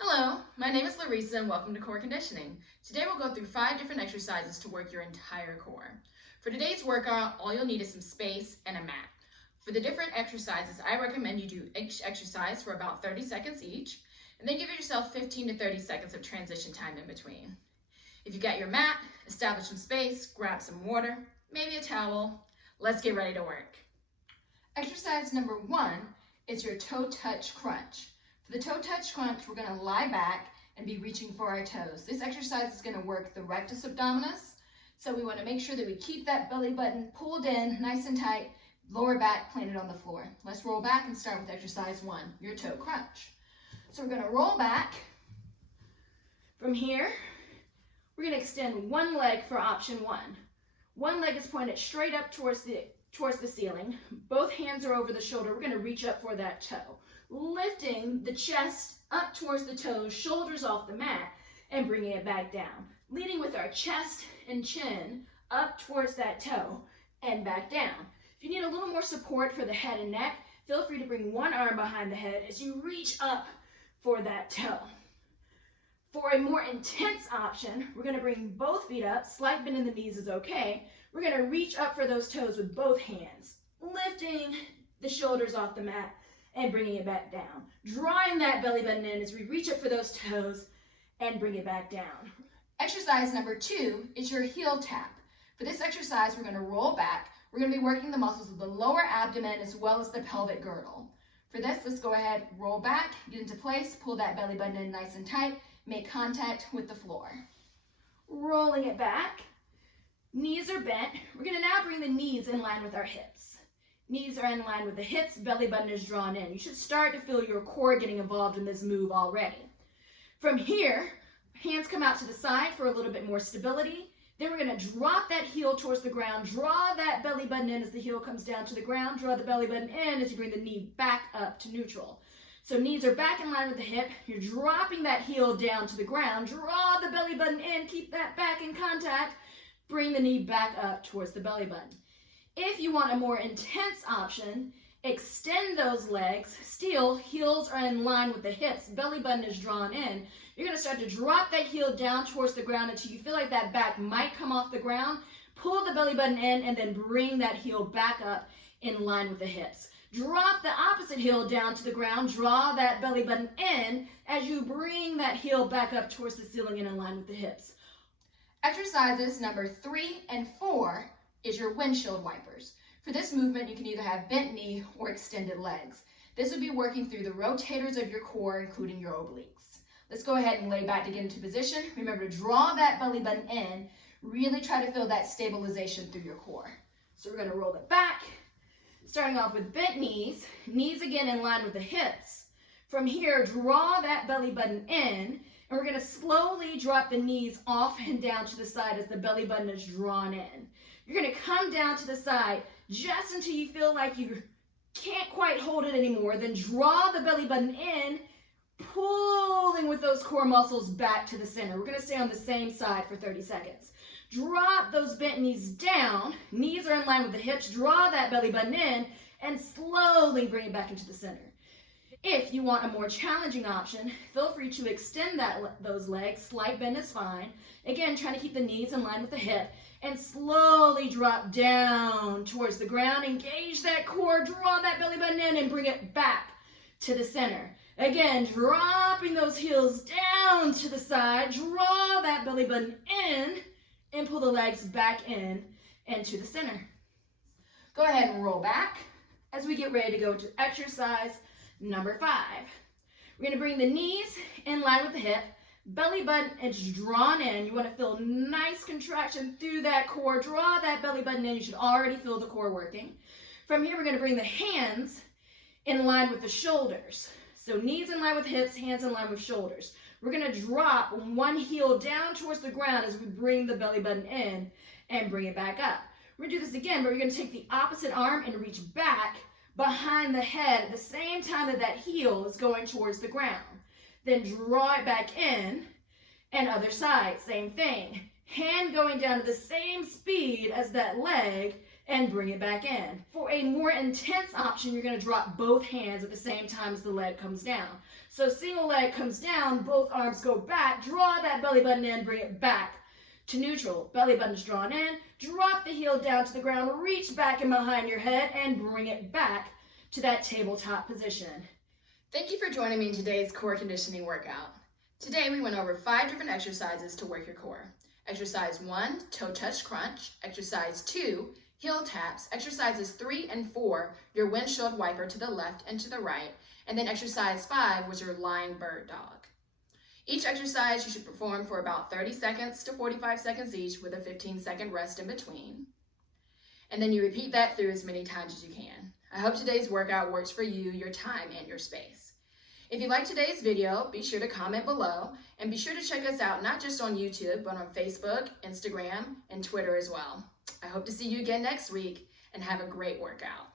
Hello, my name is Larissa and welcome to Core Conditioning. Today we'll go through 5 different exercises to work your entire core. For today's workout, all you'll need is some space and a mat. For the different exercises, I recommend you do each exercise for about 30 seconds each, and then give yourself 15 to 30 seconds of transition time in between. If you got your mat, establish some space, grab some water, maybe a towel. Let's get ready to work. Exercise number 1 is your toe touch crunch. For the toe touch crunch, we're going to lie back and be reaching for our toes. This exercise is going to work the rectus abdominis, so we want to make sure that we keep that belly button pulled in nice and tight, lower back planted on the floor. Let's roll back and start with exercise 1, your toe crunch. So we're going to roll back. From here, we're going to extend one leg for option 1. One leg is pointed straight up towards the ceiling. Both hands are over the shoulder. We're going to reach up for that toe, lifting the chest up towards the toes, shoulders off the mat, and bringing it back down. Leading with our chest and chin up towards that toe and back down. If you need a little more support for the head and neck, feel free to bring one arm behind the head as you reach up for that toe. For a more intense option, we're going to bring both feet up. Slight bend in the knees is okay. We're going to reach up for those toes with both hands, lifting the shoulders off the mat and bringing it back down. Drawing that belly button in as we reach up for those toes and bring it back down. Exercise number 2 is your heel tap. For this exercise, we're going to roll back. We're going to be working the muscles of the lower abdomen as well as the pelvic girdle. For this, let's go ahead, roll back, get into place, pull that belly button in nice and tight, make contact with the floor. Rolling it back, knees are bent. We're going to now bring the knees in line with our hips. Knees are in line with the hips, belly button is drawn in. You should start to feel your core getting involved in this move already. From here, hands come out to the side for a little bit more stability. Then we're going to drop that heel towards the ground, draw that belly button in as the heel comes down to the ground, draw the belly button in as you bring the knee back up to neutral. So knees are back in line with the hip, you're dropping that heel down to the ground, draw the belly button in, keep that back in contact, bring the knee back up towards the belly button. If you want a more intense option, extend those legs, still heels are in line with the hips, belly button is drawn in. You're going to start to drop that heel down towards the ground until you feel like that back might come off the ground. Pull the belly button in and then bring that heel back up in line with the hips. Drop the opposite heel down to the ground, draw that belly button in as you bring that heel back up towards the ceiling and in line with the hips. Exercises number 3 and 4 is your windshield wipers. For this movement, you can either have bent knee or extended legs. This would be working through the rotators of your core, including your obliques. Let's go ahead and lay back to get into position. Remember to draw that belly button in. Really try to feel that stabilization through your core. So we're going to roll it back. Starting off with bent knees, knees again in line with the hips. From here, draw that belly button in, and we're going to slowly drop the knees off and down to the side as the belly button is drawn in. You're going to come down to the side just until you feel like you can't quite hold it anymore. Then draw the belly button in, pulling with those core muscles back to the center. We're going to stay on the same side for 30 seconds. Drop those bent knees down, knees are in line with the hips, draw that belly button in, and slowly bring it back into the center. If you want a more challenging option, feel free to extend those legs, slight bend is fine. Again, trying to keep the knees in line with the hip, and slowly drop down towards the ground, engage that core, draw that belly button in, and bring it back to the center. Again, dropping those heels down to the side, draw that belly button in, and pull the legs back in and to the center. Go ahead and roll back as we get ready to go to exercise number 5. We're going to bring the knees in line with the hip, belly button is drawn in. You want to feel nice contraction through that core. Draw that belly button in. You should already feel the core working. From here, we're going to bring the hands in line with the shoulders. So knees in line with hips, hands in line with shoulders. We're going to drop one heel down towards the ground as we bring the belly button in and bring it back up. We're going to do this again, but we're going to take the opposite arm and reach back behind the head at the same time that that heel is going towards the ground. Then draw it back in, and other side, same thing. Hand going down to the same speed as that leg and bring it back in. For a more intense option, you're going to drop both hands at the same time as the leg comes down. So single leg comes down, both arms go back, draw that belly button in, bring it back to neutral. Belly button's drawn in, drop the heel down to the ground, reach back and behind your head, and bring it back to that tabletop position. Thank you for joining me in today's core conditioning workout. Today we went over 5 different exercises to work your core. Exercise 1, toe touch crunch. Exercise 2, heel taps. Exercises 3 and 4, your windshield wiper to the left and to the right. And then exercise 5 was your lying bird dog. Each exercise you should perform for about 30 seconds to 45 seconds each with a 15-second rest in between. And then you repeat that through as many times as you can. I hope today's workout works for you, your time, and your space. If you liked today's video, be sure to comment below and be sure to check us out not just on YouTube, but on Facebook, Instagram, and Twitter as well. I hope to see you again next week and have a great workout.